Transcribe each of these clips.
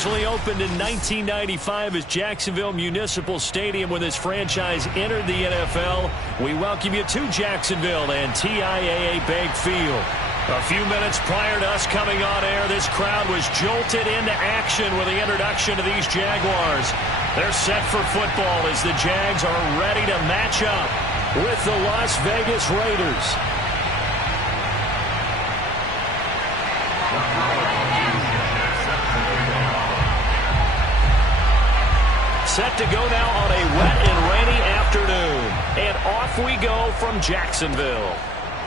Originally opened in 1995 as Jacksonville Municipal Stadium when this franchise entered the NFL, we welcome you to Jacksonville and TIAA Bank Field. A few minutes prior to us coming on air, this crowd was jolted into action with the introduction of these Jaguars. They're set for football as the Jags are ready to match up with the Las Vegas Raiders. Set to go now on a wet and rainy afternoon. And off we go from Jacksonville.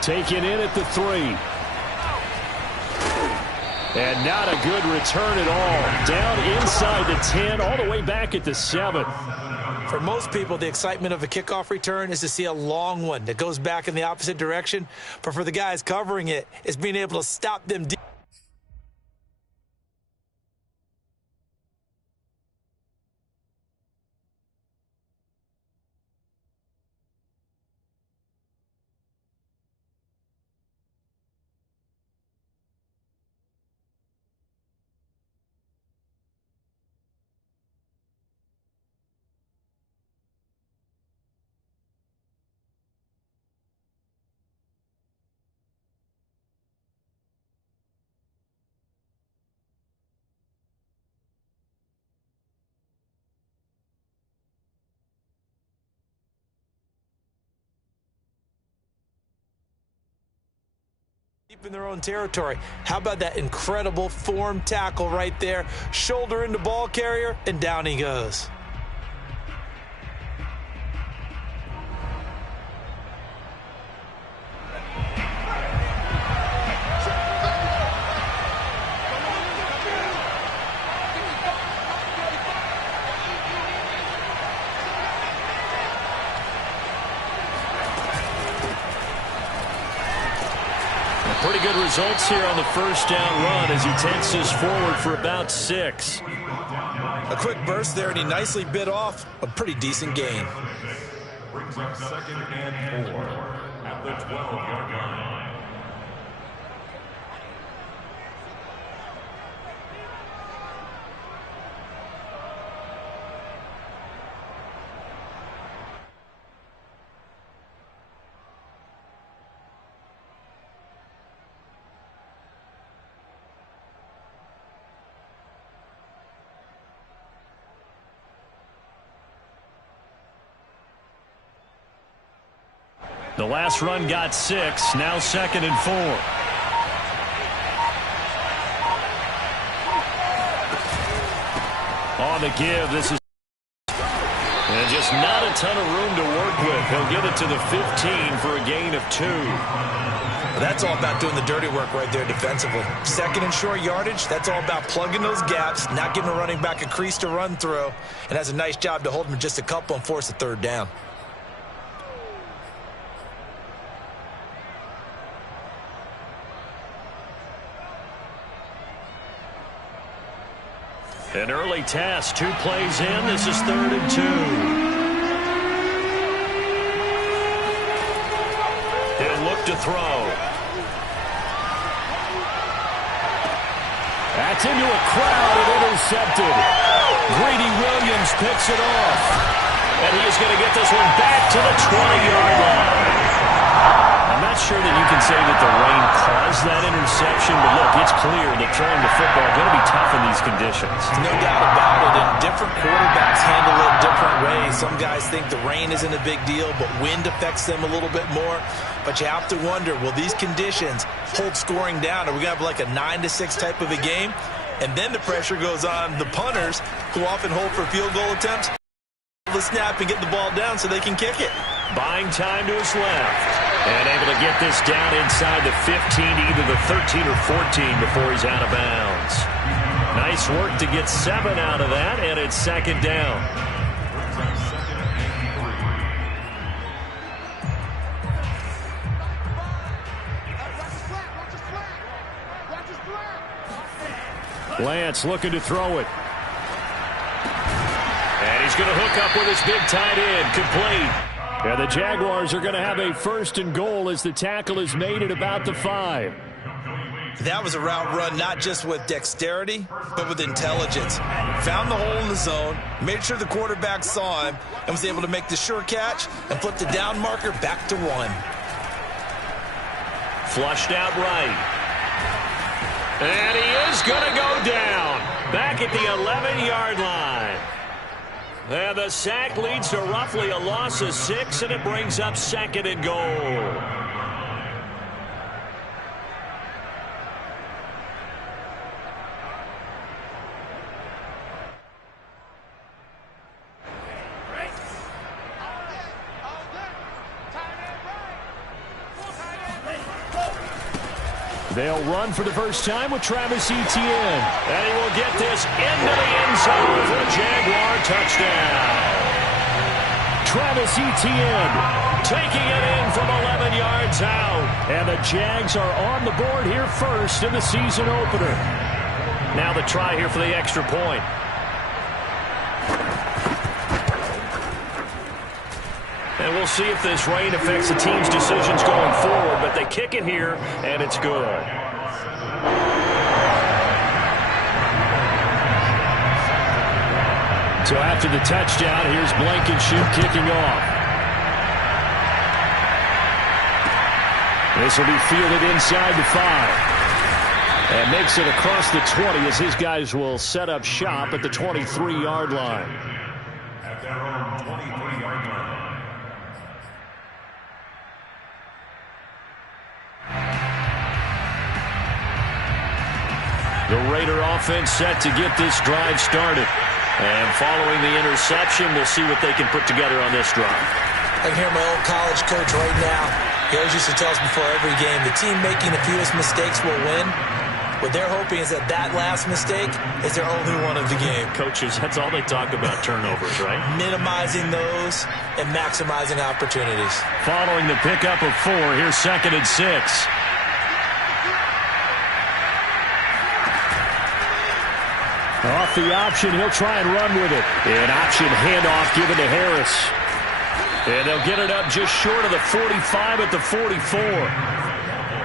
Taken in at the 3. And not a good return at all. Down inside the 10, all the way back at the 7. For most people, the excitement of a kickoff return is to see a long one that goes back in the opposite direction. But for the guys covering it, it's being able to stop them deep. Deep in their own territory. How about that incredible form tackle right there? Shoulder into ball carrier, and down he goes. Pretty good results here on the first down run as he takes us forward for about 6. A quick burst there, and he nicely bit off a pretty decent gain. Brings up 2nd and 4 at the 12-yard line. The last run got 6, now 2nd and 4. On the give, this is and just not a ton of room to work with. He'll get it to the 15 for a gain of 2. Well, that's all about doing the dirty work right there defensively. 2nd and short yardage, that's all about plugging those gaps, not giving a running back a crease to run through, and has a nice job to hold him just a couple and force a 3rd down. An early test, 2 plays in. This is 3rd and 2. He'll look to throw. That's into a crowd and intercepted. Greedy Williams picks it off. And he is going to get this one back to the 20-yard line. I'm not sure that you can say that the rain caused that interception, but look, it's clear that throwing the football is going to be tough in these conditions. No doubt about it, and different quarterbacks handle it different ways. Some guys think the rain isn't a big deal, but wind affects them a little bit more. But you have to wonder, will these conditions hold scoring down? Are we going to have like a 9-6 type of a game? And then the pressure goes on the punters, who often hold for field goal attempts, the snap and get the ball down so they can kick it. Buying time to his left. And able to get this down inside the 15 to either the 13 or 14 before he's out of bounds. Nice work to get 7 out of that, and it's 2nd down. Lance looking to throw it. And he's going to hook up with his big tight end, complete. Yeah, the Jaguars are going to have a 1st and goal as the tackle is made at about the 5. That was a route run not just with dexterity, but with intelligence. Found the hole in the zone, made sure the quarterback saw him, and was able to make the sure catch and flip the down marker back to 1. Flushed out right. And he is going to go down. Back at the 11-yard line. And the sack leads to roughly a loss of 6, and it brings up 2nd and goal. They'll run for the first time with Travis Etienne. And he will get this into the end zone for a Jaguar touchdown. Travis Etienne taking it in from 11 yards out. And the Jags are on the board here first in the season opener. Now the try here for the extra point. And we'll see if this rain affects the team's decisions going forward, but they kick it here, and it's good. So after the touchdown, here's Blankenship kicking off. This will be fielded inside the 5. And makes it across the 20 as his guys will set up shop at the 23-yard line. At their own 23-yard line. The Raider offense set to get this drive started. And following the interception, we'll see what they can put together on this drive. I can hear my old college coach right now. He always used to tell us before every game, the team making the fewest mistakes will win. What they're hoping is that that last mistake is their only one of the game. Coaches, that's all they talk about, turnovers, right? Minimizing those and maximizing opportunities. Following the pickup of 4, here's 2nd and 6. Off the option, he'll try and run with it. An option handoff given to Harris. And they'll get it up just short of the 45 at the 44.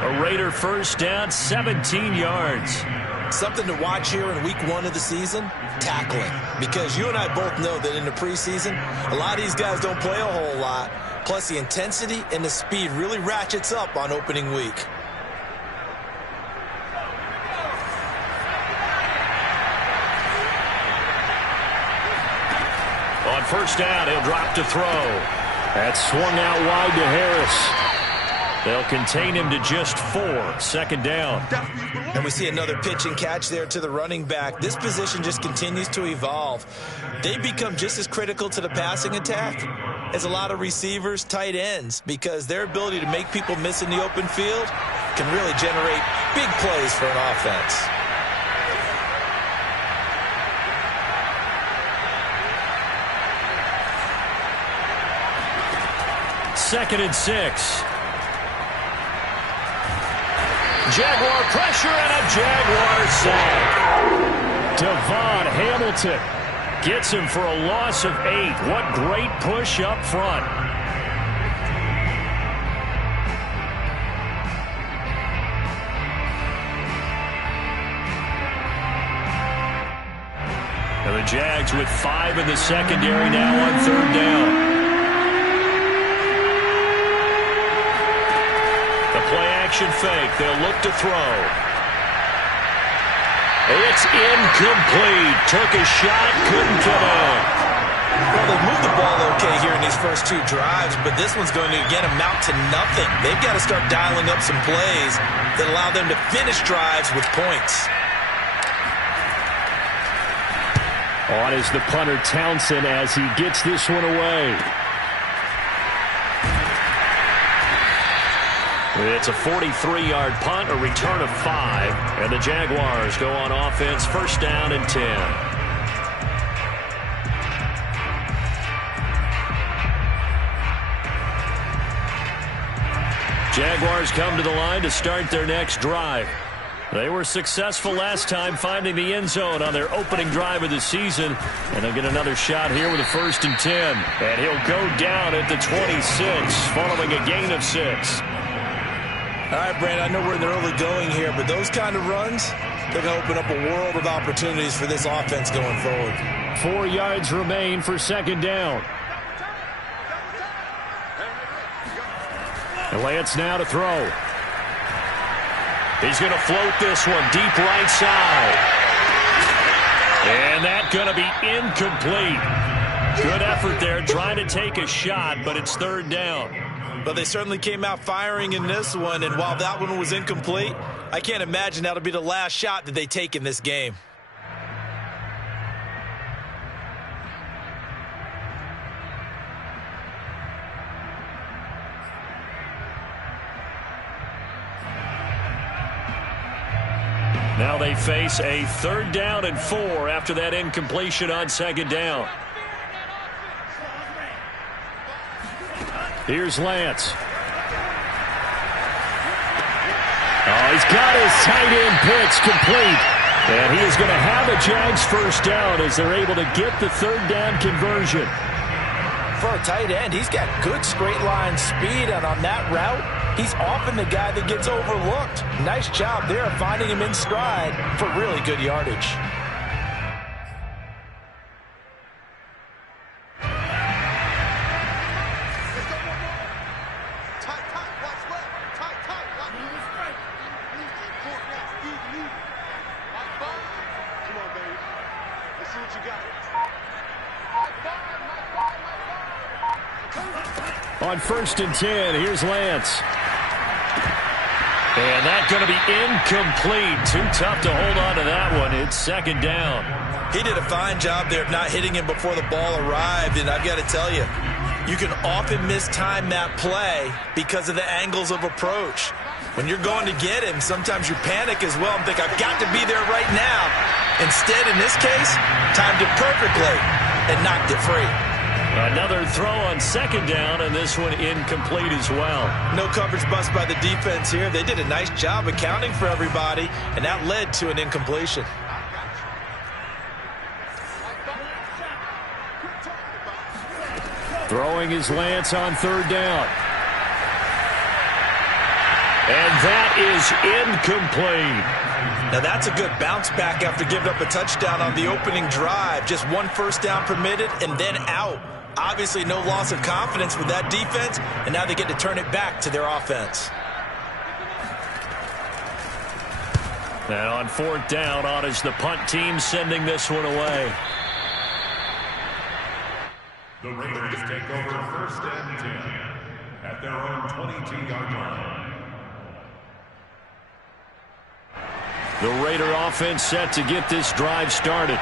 A Raider first down, 17 yards. Something to watch here in week 1 of the season, tackling. Because you and I both know that in the preseason, a lot of these guys don't play a whole lot. Plus the intensity and the speed really ratchets up on opening week. On first down, he'll drop to throw. That's swung out wide to Harris. They'll contain him to just 4. 2nd down. And we see another pitch and catch there to the running back. This position just continues to evolve. They become just as critical to the passing attack as a lot of receivers, tight ends, because their ability to make people miss in the open field can really generate big plays for an offense. Second and 6. Jaguar pressure and a Jaguar sack. Devon Hamilton gets him for a loss of 8. What great push up front. And the Jags with 5 in the secondary now on 3rd down. Play-action fake. They'll look to throw. It's incomplete. Took a shot, couldn't connect. Well, they moved the ball okay here in these first 2 drives, but this one's going to, again, amount to nothing. They've got to start dialing up some plays that allow them to finish drives with points. On is the punter, Townsend, as he gets this one away. It's a 43-yard punt, a return of 5, and the Jaguars go on offense, first down and 10. Jaguars come to the line to start their next drive. They were successful last time finding the end zone on their opening drive of the season, and they'll get another shot here with a 1st and 10. And he'll go down at the 26 following a gain of 6. All right, Brandon, I know we're in the early going here, but those kind of runs, they're going to open up a world of opportunities for this offense going forward. 4 yards remain for second down. And Lance now to throw. He's going to float this one deep right side. And that's going to be incomplete. Good effort there trying to take a shot, but it's third down. But they certainly came out firing in this one, and while that one was incomplete, I can't imagine that'll be the last shot that they take in this game. Now they face a 3rd down and 4 after that incompletion on second down. Here's Lance. Oh, he's got his tight end pitch complete. And he is going to have a Jags first down as they're able to get the 3rd down conversion. For a tight end, he's got good straight line speed, and on that route, he's often the guy that gets overlooked. Nice job there of finding him in stride for really good yardage. On 1st and 10, here's Lance. And that's going to be incomplete. Too tough to hold on to that one. It's second down. He did a fine job there of not hitting him before the ball arrived, and I've got to tell you, you can often mistime that play because of the angles of approach. When you're going to get him, sometimes you panic as well and think, I've got to be there right now. Instead, in this case, timed it perfectly and knocked it free. Another throw on second down, and this one incomplete as well. No coverage bust by the defense here. They did a nice job accounting for everybody, and that led to an incompletion. Throwing is Lance on 3rd down. And that is incomplete. Now that's a good bounce back after giving up a touchdown on the opening drive. Just 1 first down permitted and then out. Obviously no loss of confidence with that defense, and now they get to turn it back to their offense. And on 4th down, on is the punt team sending this one away. The Raiders take over 1st and 10 at their own 22-yard line. The Raider offense set to get this drive started.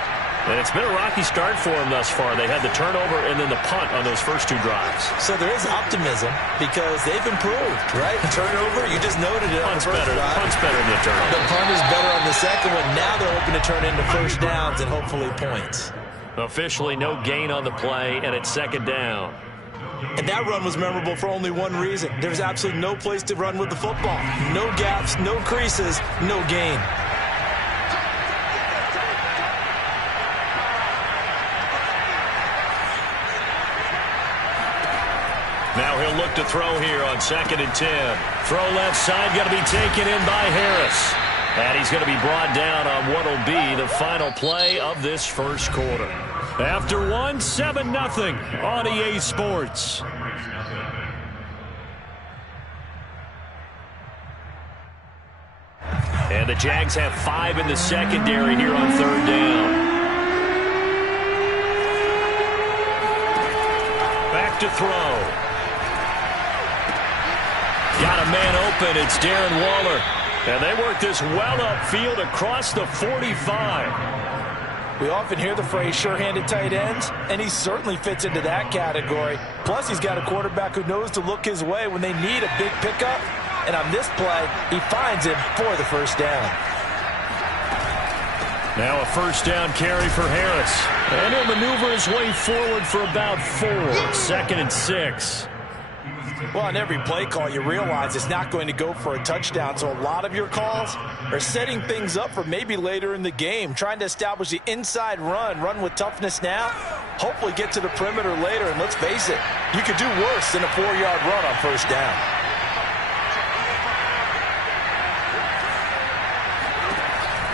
And it's been a rocky start for them thus far. They had the turnover and then the punt on those first 2 drives. So there is optimism because they've improved, right? Turnover, you just noted it on the first drive. Punt's better than the turnover. The punt is better on the second one. Now they're hoping to turn into first downs and hopefully points. Officially no gain on the play, and it's second down. And that run was memorable for only one reason. There's absolutely no place to run with the football. No gaps, no creases, no gain. Now he'll look to throw here on 2nd and 10. Throw left side, going to be taken in by Harris. And he's going to be brought down on what will be the final play of this first quarter. After 1, 7-0 on EA Sports. And the Jags have 5 in the secondary here on 3rd down. Back to throw. Got a man open. It's Darren Waller. And they work this well upfield across the 45. We often hear the phrase sure-handed tight ends, and he certainly fits into that category. Plus, he's got a quarterback who knows to look his way when they need a big pickup. And on this play, he finds him for the first down. Now a first down carry for Harris. And he'll maneuver his way forward for about 4. 2nd and 6. Well, on every play call, you realize it's not going to go for a touchdown. So a lot of your calls are setting things up for maybe later in the game, trying to establish the inside run with toughness now, hopefully get to the perimeter later. And let's face it, you could do worse than a 4-yard run on first down.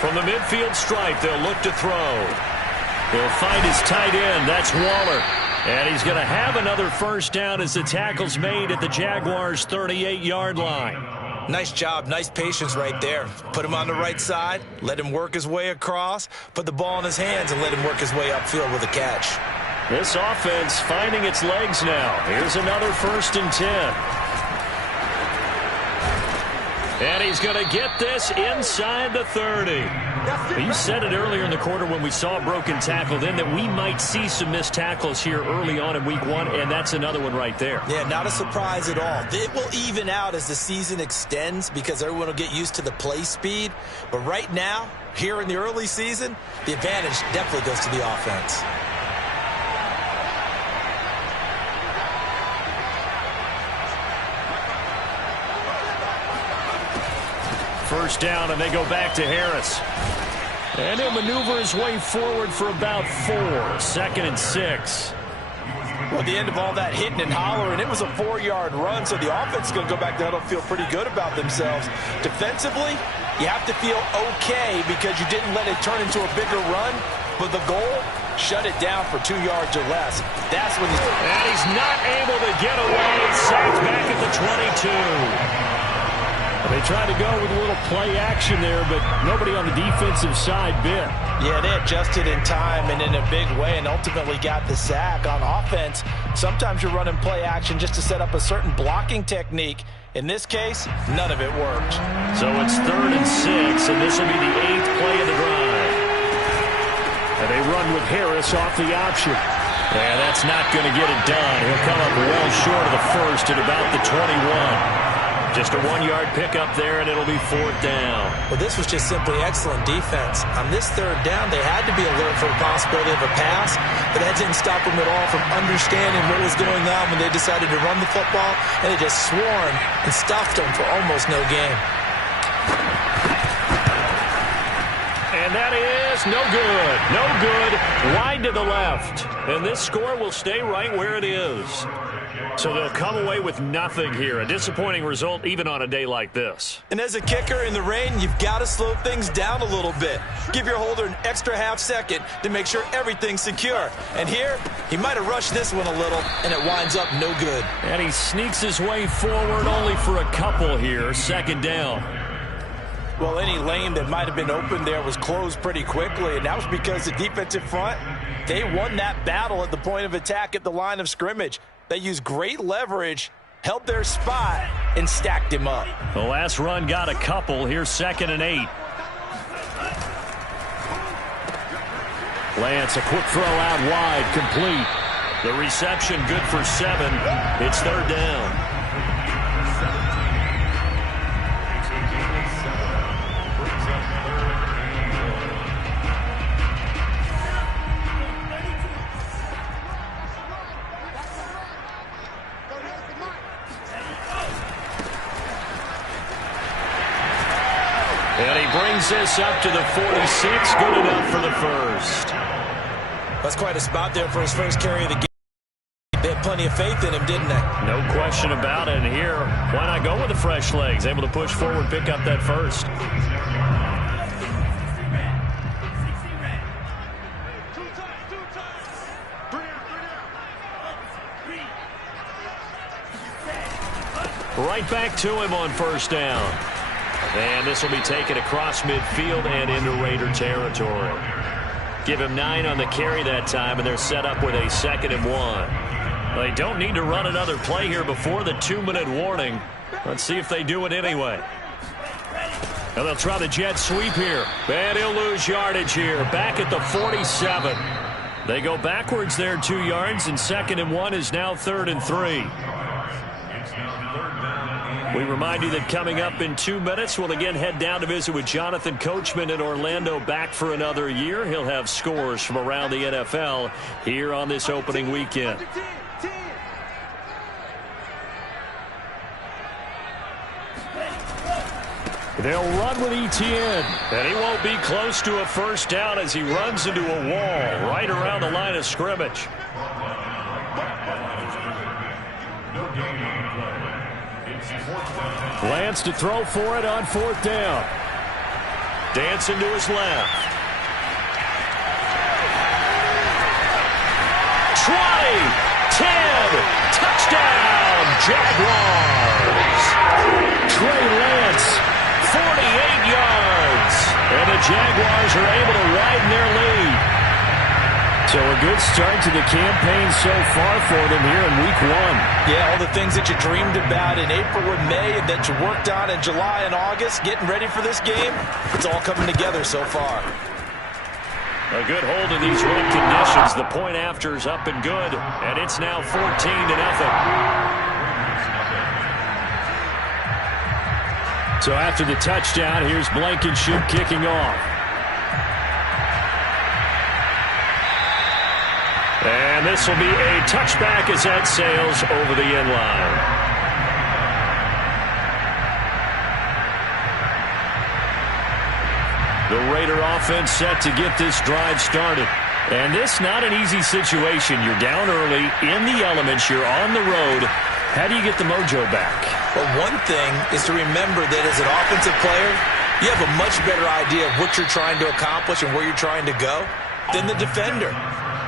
From the midfield stripe, they'll look to throw. He'll find his tight end. That's Waller. And he's going to have another first down as the tackle's made at the Jaguars' 38-yard line. Nice job, nice patience right there. Put him on the right side, let him work his way across, put the ball in his hands and let him work his way upfield with a catch. This offense finding its legs now. Here's another 1st and 10. And he's going to get this inside the 30. You said it earlier in the quarter when we saw a broken tackle then that we might see some missed tackles here early on in week 1, and that's another one right there. Yeah, not a surprise at all. It will even out as the season extends because everyone will get used to the play speed. But right now, here in the early season, the advantage definitely goes to the offense. First down, and they go back to Harris. And he'll maneuver his way forward for about 4. 2nd and 6. Well, at the end of all that hitting and hollering, it was a 4-yard run, so the offense is going to go back to huddle, feel pretty good about themselves. Defensively, you have to feel okay because you didn't let it turn into a bigger run, but the goal, shut it down for 2 yards or less. That's when and he's not able to get away. Sacked back at the 22. They tried to go with a little play action there, but nobody on the defensive side bit. Yeah, they adjusted in time and in a big way and ultimately got the sack. On offense, sometimes you're running play action just to set up a certain blocking technique. In this case, none of it worked. So it's 3rd and 6, and this will be the 8th play of the drive. And they run with Harris off the option. And that's not going to get it done. He'll come up well short of the first at about the 21. Just a 1-yard pickup there, and it'll be 4th down. Well, this was just simply excellent defense. On this 3rd down, they had to be alert for the possibility of a pass, but that didn't stop them at all from understanding what was going on when they decided to run the football, and they just swarmed and stuffed them for almost no gain. And that is no good. No good. Wide to the left. And this score will stay right where it is. So they'll come away with nothing here. A disappointing result even on a day like this. And as a kicker in the rain, you've got to slow things down a little bit. Give your holder an extra half second to make sure everything's secure. And here, he might have rushed this one a little, and it winds up no good. And he sneaks his way forward only for a couple here. 2nd down. Well, any lane that might have been open there was closed pretty quickly, and that was because the defensive front, they won that battle at the point of attack at the line of scrimmage. They used great leverage, held their spot, and stacked him up. The last run got a couple. Here's 2nd and 8. Lance, a quick throw out wide, complete. The reception good for 7. It's 3rd down. And he brings this up to the 46. Good enough for the first. That's quite a spot there for his first carry of the game. They had plenty of faith in him, didn't they? No question about it. And here, why not go with the fresh legs? Able to push forward, pick up that first. Right back to him on 1st down. And this will be taken across midfield and into Raider territory. Give him 9 on the carry that time, and they're set up with a 2nd and 1. They don't need to run another play here before the 2-minute warning. Let's see if they do it anyway. And they'll try the jet sweep here. And he'll lose yardage here. Back at the 47. They go backwards there 2 yards, and 2nd and 1 is now 3rd and 3. We remind you that coming up in 2 minutes, we'll again head down to visit with Jonathan Coachman in Orlando, back for another year. He'll have scores from around the NFL here on this opening weekend. They'll run with Etienne, and he won't be close to a first down as he runs into a wall right around the line of scrimmage. Lance to throw for it on 4th down. Dancing to his left. 20, 10, touchdown, Jaguars. Trey Lance, 48 yards. And the Jaguars are able to widen their lead. So a good start to the campaign so far for them here in week 1. Yeah, all the things that you dreamed about in April and May and that you worked on in July and August, getting ready for this game, it's all coming together so far. A good hold in these wet conditions. The point after is up and good, and it's now 14-0. So after the touchdown, here's Blankenship kicking off. And this will be a touchback as that sails over the end line. The Raider offense set to get this drive started. And this not an easy situation. You're down early, in the elements, you're on the road. How do you get the mojo back? Well, one thing is to remember that as an offensive player, you have a much better idea of what you're trying to accomplish and where you're trying to go than the defender.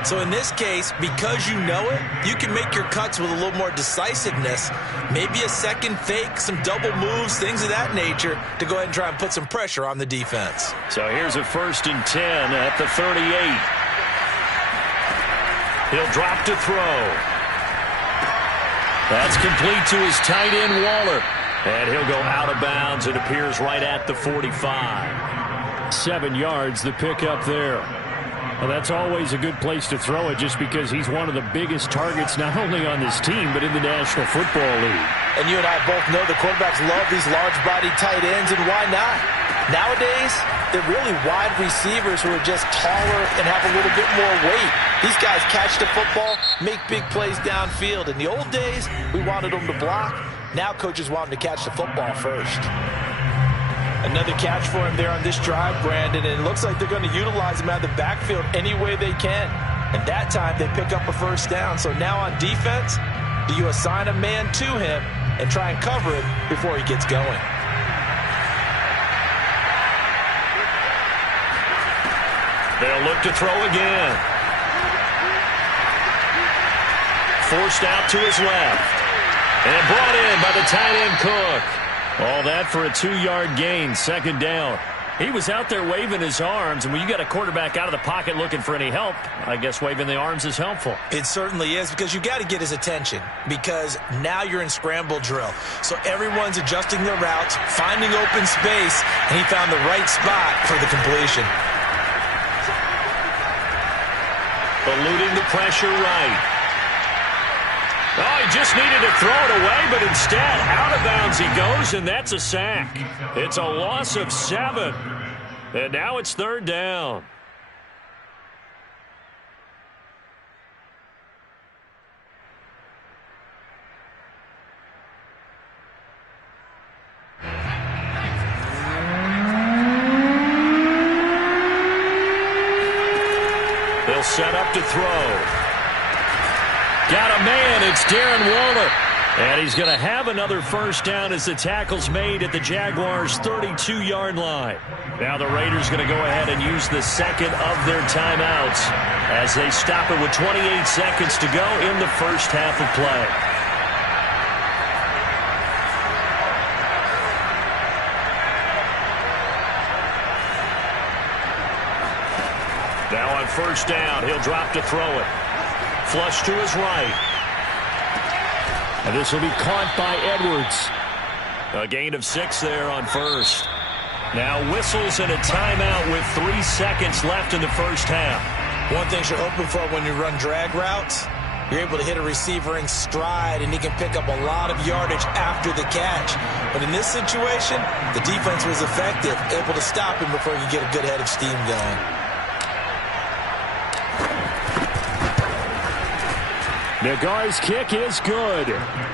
So in this case, because you know it, you can make your cuts with a little more decisiveness, maybe a second fake, some double moves, things of that nature, to go ahead and try and put some pressure on the defense. So here's a 1st and 10 at the 38. He'll drop to throw. That's complete to his tight end, Waller. And he'll go out of bounds. It appears right at the 45. 7 yards, the pickup there. Well, that's always a good place to throw it just because he's one of the biggest targets not only on this team but in the National Football League. And you and I both know the quarterbacks love these large-body tight ends, and why not? Nowadays, they're really wide receivers who are just taller and have a little bit more weight. These guys catch the football, make big plays downfield. In the old days, we wanted them to block. Now coaches want them to catch the football first. Another catch for him there on this drive, Brandon, and it looks like they're going to utilize him out of the backfield any way they can. And that time, they pick up a 1st down. So now on defense, do you assign a man to him and try and cover it before he gets going? They'll look to throw again. Forced out to his left. And brought in by the tight end Cook. All that for a 2-yard gain, 2nd down. He was out there waving his arms, and when you got a quarterback out of the pocket looking for any help, I guess waving the arms is helpful. It certainly is, because you got to get his attention, because now you're in scramble drill. So everyone's adjusting their routes, finding open space, and he found the right spot for the completion. Eluding the pressure right. Oh, he just needed to throw it away, but instead, out of bounds he goes, and that's a sack. It's a loss of 7. And now it's 3rd down. They'll set up to throw. Got a man, it's Darren Waller. And he's going to have another 1st down as the tackle's made at the Jaguars' 32-yard line. Now the Raiders going to go ahead and use the 2nd of their timeouts as they stop it with 28 seconds to go in the 1st half of play. Now on 1st down, he'll drop to throw it. Flush to his right. And this will be caught by Edwards. A gain of 6 there on 1st. Now whistles and a timeout with 3 seconds left in the 1st half. One thing you're hoping for when you run drag routes, you're able to hit a receiver in stride, and he can pick up a lot of yardage after the catch. But in this situation, the defense was effective, able to stop him before he could get a good head of steam going. Nagar's kick is good,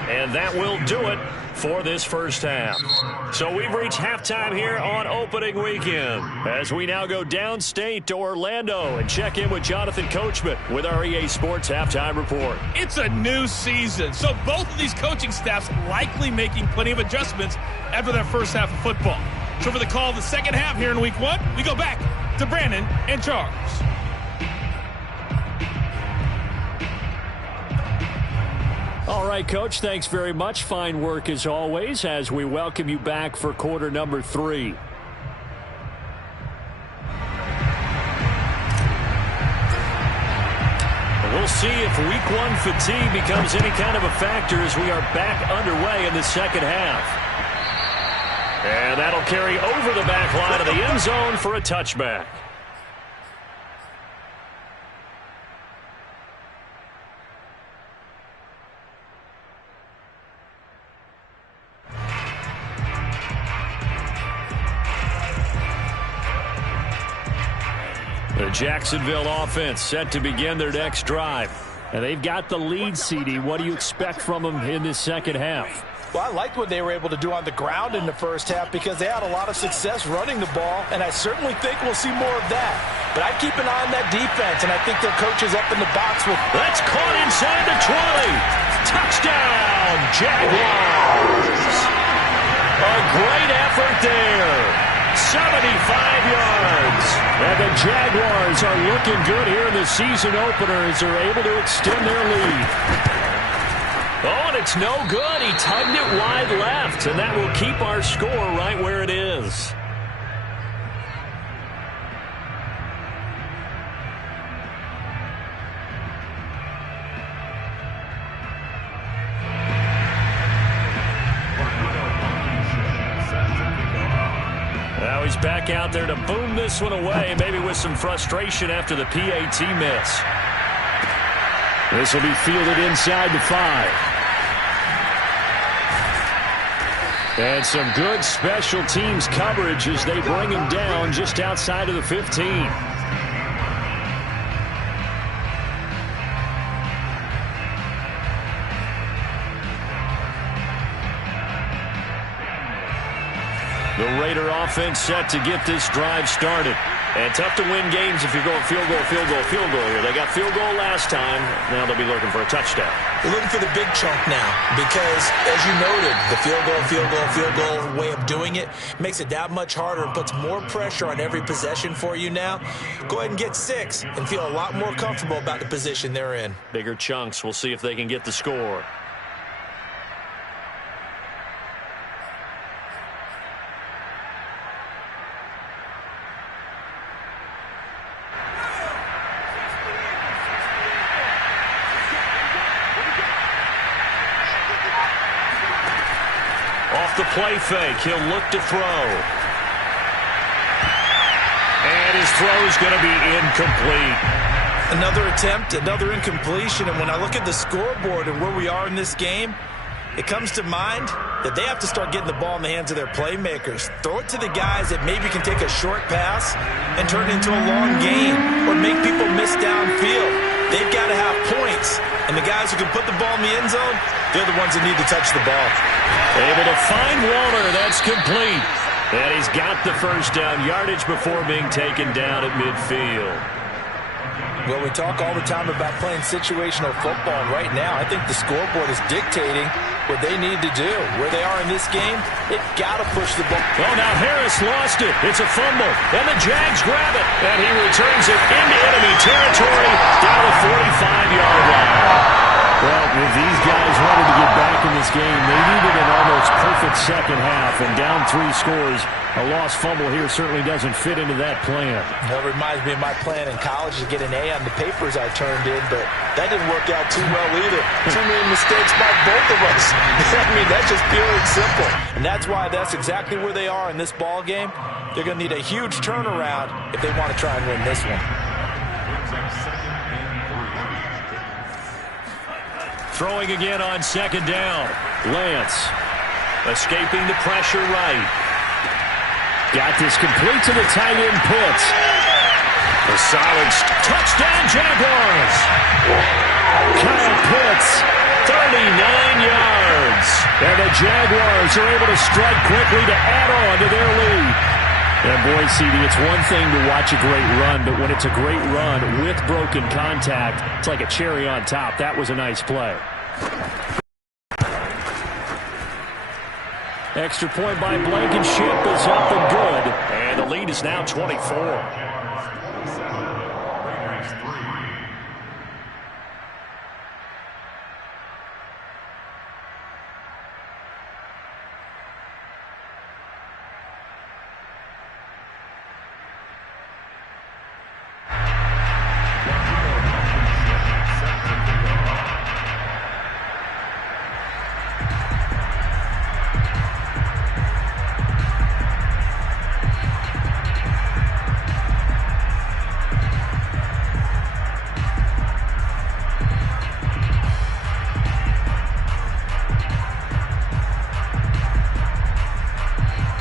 and that will do it for this 1st half. So we've reached halftime here on opening weekend as we now go downstate to Orlando and check in with Jonathan Coachman with our EA Sports Halftime Report. It's a new season, so both of these coaching staffs likely making plenty of adjustments after their 1st half of football. So for the call of the second half here in week 1, we go back to Brandon and Charles. All right, Coach, thanks very much. Fine work as always as we welcome you back for quarter number 3. We'll see if week 1 fatigue becomes any kind of a factor as we are back underway in the second half. And that'll carry over the back line of the end zone for a touchback. The Jacksonville offense set to begin their next drive. And they've got the lead, CD. What do you expect from them in this second half? Well, I liked what they were able to do on the ground in the first half because they had a lot of success running the ball, and I certainly think we'll see more of that. But I'd keep an eye on that defense, and I think their coach is up in the box with... That's caught inside the 20. Touchdown, Jaguars. A great effort there. 75 yards. And the Jaguars are looking good here in the season opener as they're able to extend their lead. Oh, and it's no good. He tugged it wide left, and that will keep our score right where it is. Now he's back out there to boom this one away, maybe with some frustration after the PAT miss. This will be fielded inside the 5. And some good special teams coverage as they bring him down just outside of the 15. The Raider offense set to get this drive started. And tough to win games if you're going field goal, field goal, field goal here. They got field goal last time. Now they'll be looking for a touchdown. They're looking for the big chunk now because, as you noted, the field goal way of doing it makes it that much harder and puts more pressure on every possession for you now. Go ahead and get 6 and feel a lot more comfortable about the position they're in. Bigger chunks. We'll see if they can get the score. Off the play fake, he'll look to throw. And his throw is going to be incomplete. Another attempt, another incompletion, and when I look at the scoreboard and where we are in this game, it comes to mind that they have to start getting the ball in the hands of their playmakers. Throw it to the guys that maybe can take a short pass and turn it into a long gain or make people miss downfield. They've got to have points, and the guys who can put the ball in the end zone, they're the ones that need to touch the ball. Able to find Waller. That's complete. And he's got the first down yardage before being taken down at midfield. Well, we talk all the time about playing situational football, and right now I think the scoreboard is dictating what they need to do. Where they are in this game, they've got to push the ball. Oh, now Harris lost it. It's a fumble, and the Jags grab it, and he returns it into enemy territory down the 45-yard line. Well, if these guys wanted to get back in this game, they needed an almost perfect second half, and down 3 scores. A lost fumble here certainly doesn't fit into that plan. That reminds me of my plan in college to get an A on the papers I turned in, but that didn't work out too well either. Too many mistakes by both of us. I mean, that's just pure and simple. And that's why that's exactly where they are in this ball game. They're going to need a huge turnaround if they want to try and win this one. Throwing again on second down. Lance escaping the pressure right. Got this complete to the tight end Pitts. A solid touchdown Jaguars. Kyle Pitts, 39 yards. And the Jaguars are able to strike quickly to add on to their lead. And boy, CD, it's one thing to watch a great run, but when it's a great run with broken contact, it's like a cherry on top. That was a nice play. Extra point by Blankenship is up and good. And the lead is now 24.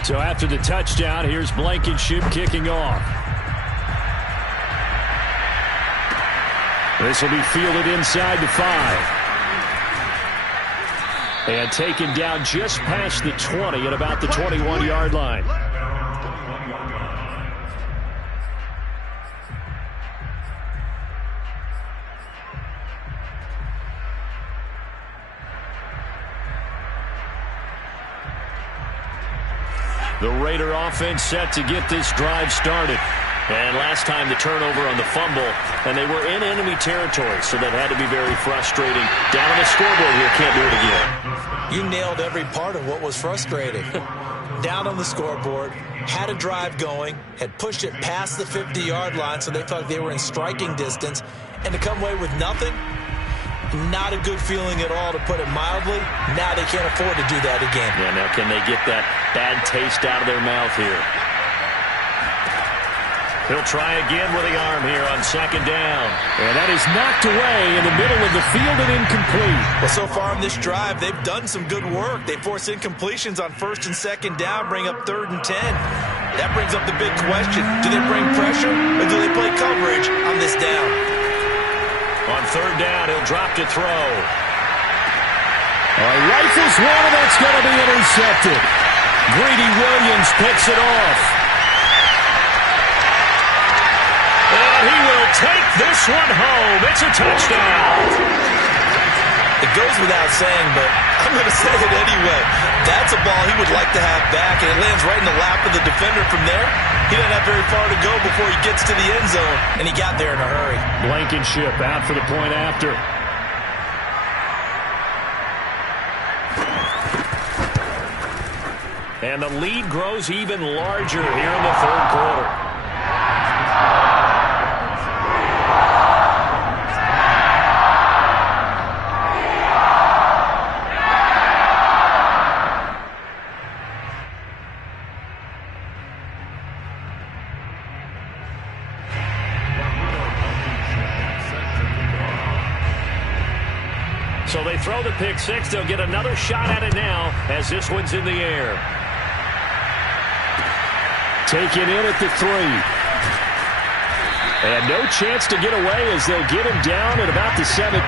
So after the touchdown, here's Blankenship kicking off. This will be fielded inside the 5. And taken down just past the 20 at about the 21-yard line. The Raider offense set to get this drive started. And last time the turnover on the fumble, and they were in enemy territory, so that had to be very frustrating. Down on the scoreboard here, can't do it again. You nailed every part of what was frustrating. Down on the scoreboard, had a drive going, had pushed it past the 50-yard line, so they thought they were in striking distance, and to come away with nothing, not a good feeling at all, to put it mildly. Now they can't afford to do that again. Yeah, now can they get that bad taste out of their mouth here? He'll try again with the arm here on second down. And that is knocked away in the middle of the field and incomplete. Well, so far on this drive, they've done some good work. They force incompletions on first and second down, bring up 3rd and 10. That brings up the big question. Do they bring pressure, or do they play coverage on this down? On 3rd down, he'll drop to throw. Rifles one, and that's going to be intercepted. Greedy Williams picks it off. And he will take this one home. It's a touchdown. It goes without saying, but I'm going to say it anyway. That's a ball he would like to have back, and it lands right in the lap of the defender from there. He doesn't have very far to go before he gets to the end zone, and he got there in a hurry. Blankenship out for the point after. And the lead grows even larger here in the 3rd quarter. So they throw the pick six. They'll get another shot at it now as this one's in the air. Taken in at the 3. And no chance to get away as they'll get him down at about the 7.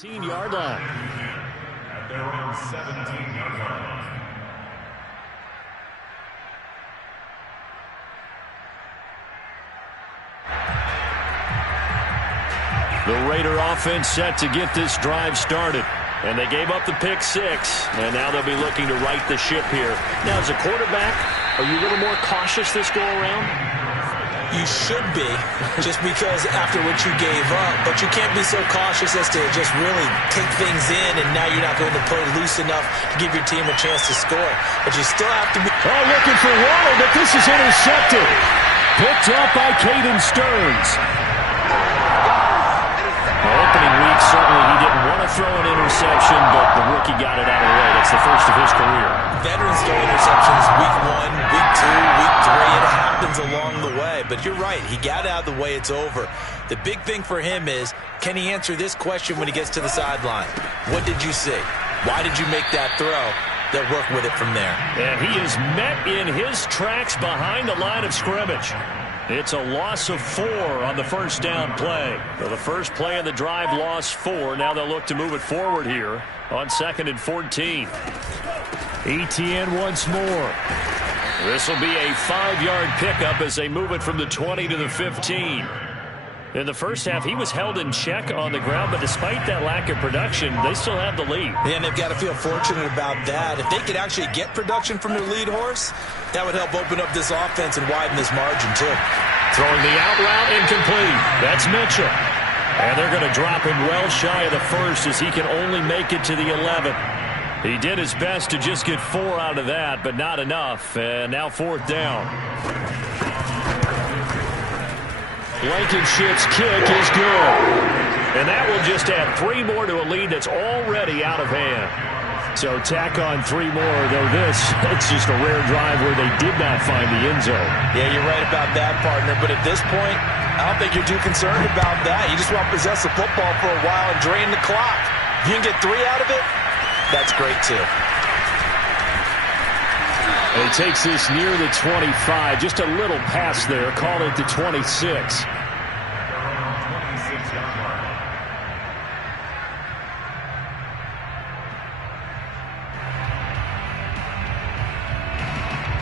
Yard line. At their own 17-yard line. The Raider offense set to get this drive started. And they gave up the pick six. And now they'll be looking to right the ship here. Now, as a quarterback, are you a little more cautious this go around? You should be, just because after what you gave up, but you can't be so cautious as to just really take things in, and now you're not going to play loose enough to give your team a chance to score. But you still have to be... Oh, looking for Waddle, but this is intercepted. Picked up by Caden Stearns. Opening week, certainly he didn't want to throw an interception, but the rookie got it out of the way. That's the first of his career. Veterans throw interceptions week 1, week 2, week 3. It happens along the way. But you're right. He got out of the way. It's over. The big thing for him is, can he answer this question when he gets to the sideline? What did you see? Why did you make that throw? They'll work with it from there. And he is met in his tracks behind the line of scrimmage. It's a loss of 4 on the first down play. So the first play of the drive lost 4. Now they'll look to move it forward here on 2nd and 14. Etienne once more. This will be a 5-yard pickup as they move it from the 20 to the 15. In the first half, he was held in check on the ground, but despite that lack of production, they still have the lead. And they've got to feel fortunate about that. If they could actually get production from their lead horse, that would help open up this offense and widen this margin, too. Throwing the out route incomplete. That's Mitchell. And they're going to drop him well shy of the first as he can only make it to the 11. He did his best to just get 4 out of that, but not enough. And now 4th down. Blankenship's kick is good. And that will just add 3 more to a lead that's already out of hand. So tack on 3 more, though it's just a rare drive where they did not find the end zone. Yeah, you're right about that, partner. But at this point, I don't think you're too concerned about that. You just want to possess the football for a while and drain the clock. If you can get 3 out of it, that's great, too. And he takes this near the 25. Just a little pass there. Call it the 26.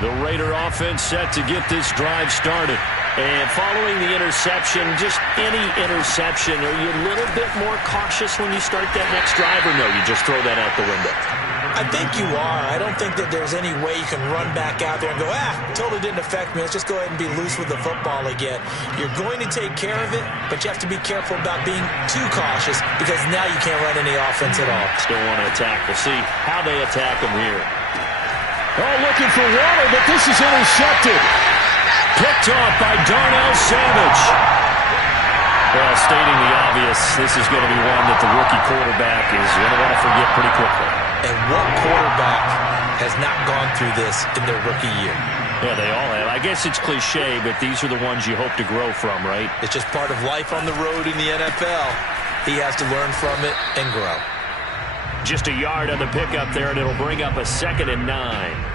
The Raider offense set to get this drive started. And following the interception, just any interception, are you a little bit more cautious when you start that next drive, or no, you just throw that out the window? I think you are. I don't think that there's any way you can run back out there and go, totally didn't affect me. Let's just go ahead and be loose with the football again. You're going to take care of it, but you have to be careful about being too cautious because now you can't run any offense at all. Still want to attack. We'll see how they attack him here. Oh, looking for Waller, but this is intercepted. Picked off by Darnell Savage. Well, stating the obvious, this is going to be one that the rookie quarterback is going to want to forget pretty quickly. And what quarterback has not gone through this in their rookie year? Yeah, they all have. I guess it's cliche, but these are the ones you hope to grow from, right? It's just part of life on the road in the NFL. He has to learn from it and grow. Just a yard on the pickup there, and it'll bring up a 2nd and 9.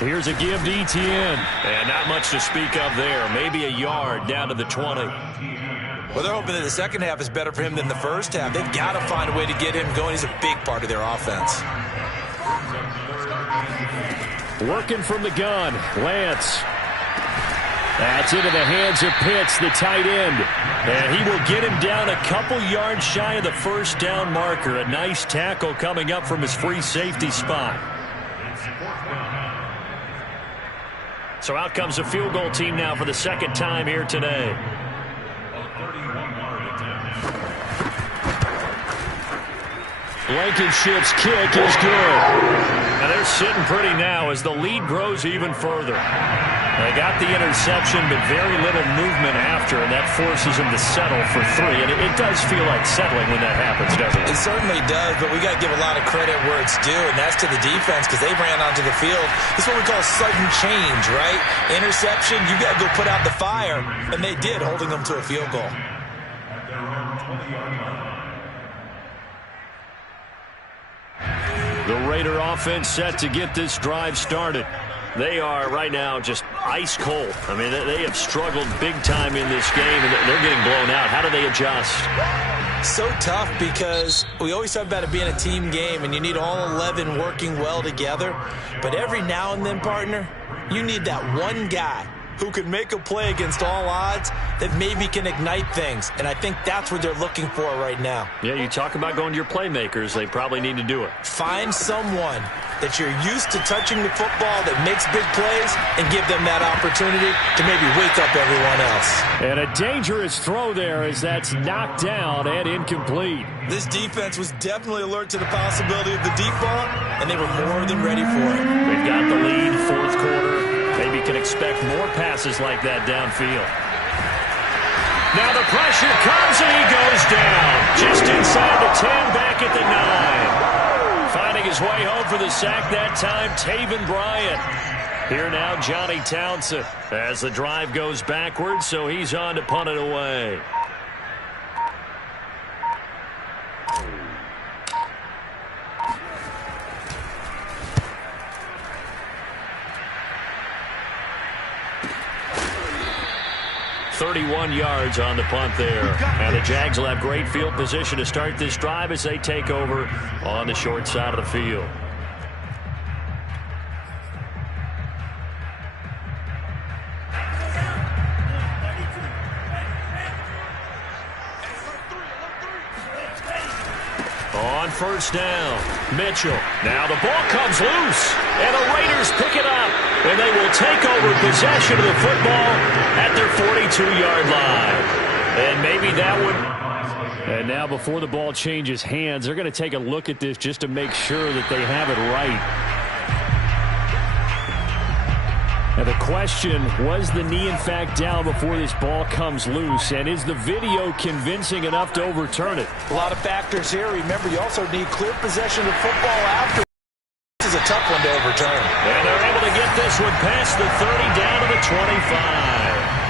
Here's a give to Etienne. And not much to speak of there. Maybe a yard down to the 20. Well, they're hoping that the second half is better for him than the first half. They've got to find a way to get him going. He's a big part of their offense. Working from the gun, Lance. That's into the hands of Pitts, the tight end. And he will get him down a couple yards shy of the first down marker. A nice tackle coming up from his free safety spot. So out comes a field goal team now for the 2nd time here today. Blankenship's kick is good. And they're sitting pretty now as the lead grows even further. They got the interception, but very little movement after, and that forces them to settle for 3. And it does feel like settling when that happens, doesn't it? It certainly does, but we got to give a lot of credit where it's due, and that's to the defense because they ran onto the field. This is what we call sudden change, right? Interception, you got to go put out the fire, and they did, holding them to a field goal. The Raider offense set to get this drive started. They are right now just ice cold. I mean, they have struggled big time in this game, and they're getting blown out. How do they adjust? So tough because we always talk about it being a team game, and you need all 11 working well together. But every now and then, partner, you need that one guy who can make a play against all odds that maybe can ignite things. And I think that's what they're looking for right now. Yeah, you talk about going to your playmakers. They probably need to do it. Find someone that you're used to touching the football that makes big plays and give them that opportunity to maybe wake up everyone else. And a dangerous throw there as that's knocked down and incomplete. This defense was definitely alert to the possibility of the deep ball, and they were more than ready for it. They've got the lead, 4th quarter. Maybe can expect more passes like that downfield. Now the pressure comes and he goes down. Just inside the 10, back at the 9. Finding his way home for the sack that time, Taven Bryant. Here now, Johnny Townsend. As the drive goes backwards, so he's on to punt it away. 31 yards on the punt there. And the Jags will have great field position to start this drive as they take over on the short side of the field. On first down, Mitchell. Now the ball comes loose, and the Raiders pick it up, and they will take over possession of the football at their 42-yard line. And maybe that would... And now before the ball changes hands, they're going to take a look at this just to make sure that they have it right. Now the question, was the knee in fact down before this ball comes loose? And is the video convincing enough to overturn it? A lot of factors here. Remember, you also need clear possession of football after. This is a tough one to overturn. And they're able to get this one past the 30 down to the 25.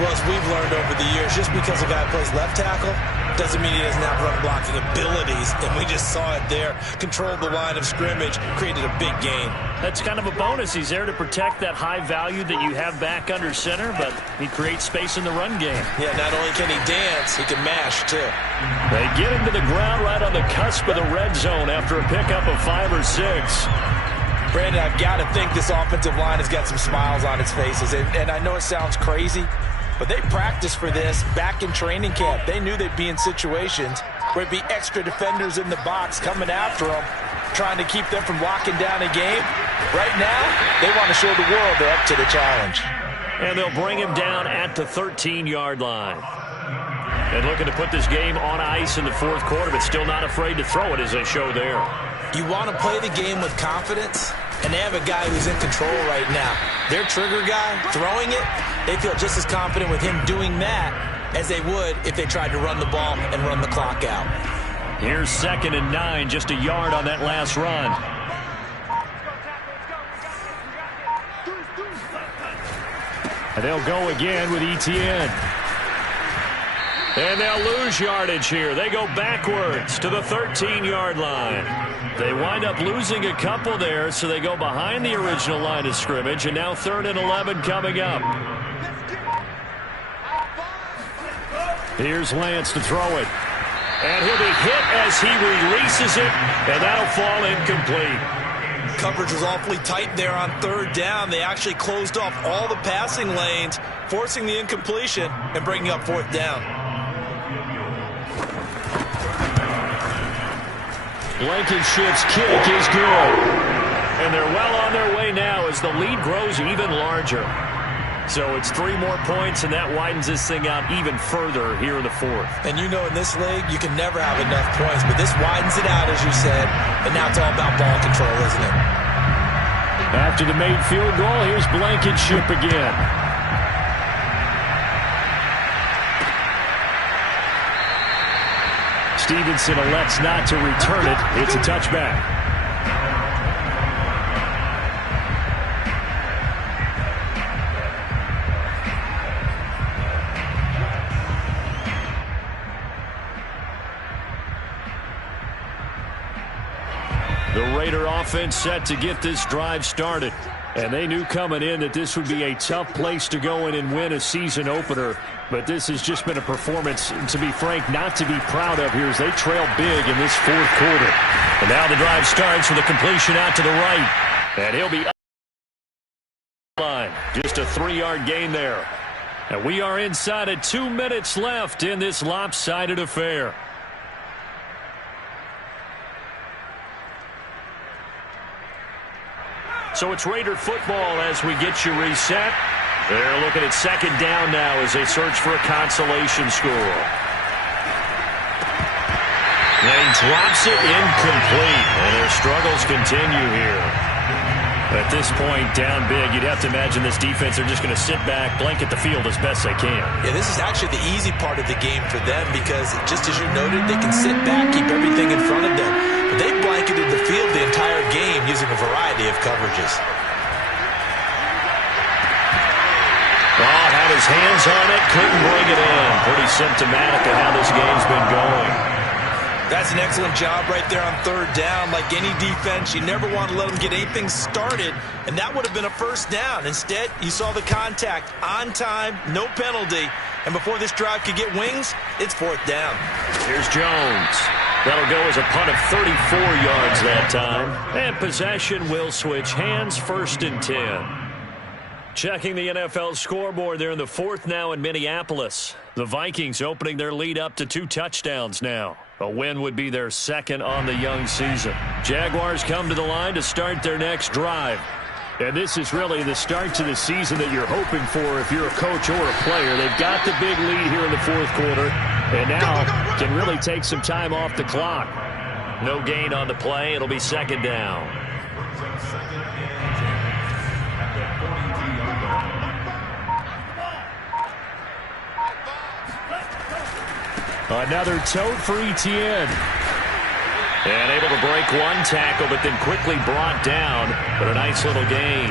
Well, as we've learned over the years, just because a guy plays left tackle doesn't mean he doesn't have run blocking abilities. And we just saw it there. Controlled the line of scrimmage, created a big gain. That's kind of a bonus. He's there to protect that high value that you have back under center, but he creates space in the run game. Yeah, not only can he dance, he can mash, too. They get him to the ground right on the cusp of the red zone after a pickup of 5 or 6. Brandon, I've got to think this offensive line has got some smiles on its faces. And I know it sounds crazy, but they practiced for this back in training camp. They knew they'd be in situations where it'd be extra defenders in the box coming after them, trying to keep them from locking down a game. Right now, they want to show the world they're up to the challenge. And they'll bring him down at the 13-yard line. And looking to put this game on ice in the fourth quarter, but still not afraid to throw it as they show there. You want to play the game with confidence, and they have a guy who's in control right now. Their trigger guy, throwing it, they feel just as confident with him doing that as they would if they tried to run the ball and run the clock out. Here's 2nd and 9, just a yard on that last run. And they'll go again with Etienne. And they'll lose yardage here. They go backwards to the 13-yard line. They wind up losing a couple there, so they go behind the original line of scrimmage, and now 3rd and 11 coming up. Here's Lance to throw it. And he'll be hit as he releases it, and that'll fall incomplete. Coverage was awfully tight there on 3rd down. They actually closed off all the passing lanes, forcing the incompletion and bringing up 4th down. Blankenship's kick is good. And they're well on their way now as the lead grows even larger. So it's 3 more points, and that widens this thing out even further here in the 4th. And you know in this league, you can never have enough points, but this widens it out, as you said, and now it's all about ball control, isn't it? After the made field goal, here's Blankenship again. Stevenson elects not to return it. It's a touchback. The Raider offense set to get this drive started. And they knew coming in that this would be a tough place to go in and win a season opener. But this has just been a performance, to be frank, not to be proud of here as they trail big in this 4th quarter. And now the drive starts with a completion out to the right. And he'll be up the line. Just a 3-yard gain there. And we are inside of 2 minutes left in this lopsided affair. So it's Raider football as we get you reset. They're looking at 2nd down now as they search for a consolation score. And he drops it incomplete. And their struggles continue here. At this point, down big, you'd have to imagine this defense, they're just going to sit back, blanket the field as best they can. Yeah, this is actually the easy part of the game for them because, just as you noted, they can sit back, keep everything in front of them. But they've blanketed the field the entire game using a variety of coverages. Oh, had his hands on it, couldn't bring it in. Pretty symptomatic of how this game's been going. That's an excellent job right there on third down. Like any defense, you never want to let them get anything started, and that would have been a first down. Instead, you saw the contact on time, no penalty, and before this drive could get wings, it's fourth down. Here's Jones. That'll go as a punt of 34 yards that time. And possession will switch hands, 1st and 10. Checking the NFL scoreboard, they're in the 4th now in Minneapolis. The Vikings opening their lead up to 2 touchdowns now. A win would be their 2nd on the young season. Jaguars come to the line to start their next drive. And this is really the start to the season that you're hoping for if you're a coach or a player. They've got the big lead here in the 4th quarter, and now can really take some time off the clock. No gain on the play. It'll be 2nd down. Another tote for Etienne. And able to break one tackle, but then quickly brought down. But a nice little gain.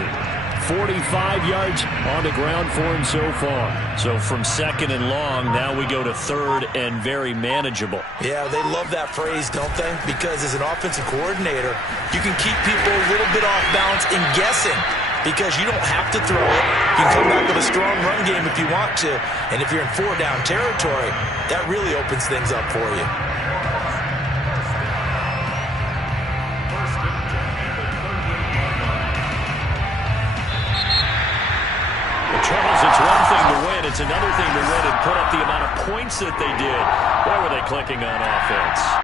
45 yards on the ground for him so far. So from 2nd and long, now we go to 3rd and very manageable. Yeah, they love that phrase, don't they? Because as an offensive coordinator, you can keep people a little bit off balance and guessing. Because you don't have to throw it. You can come back with a strong run game if you want to. And if you're in 4-down territory, that really opens things up for you. Well, Charles, it's one thing to win. It's another thing to win and put up the amount of points that they did. Boy, were they clicking on offense.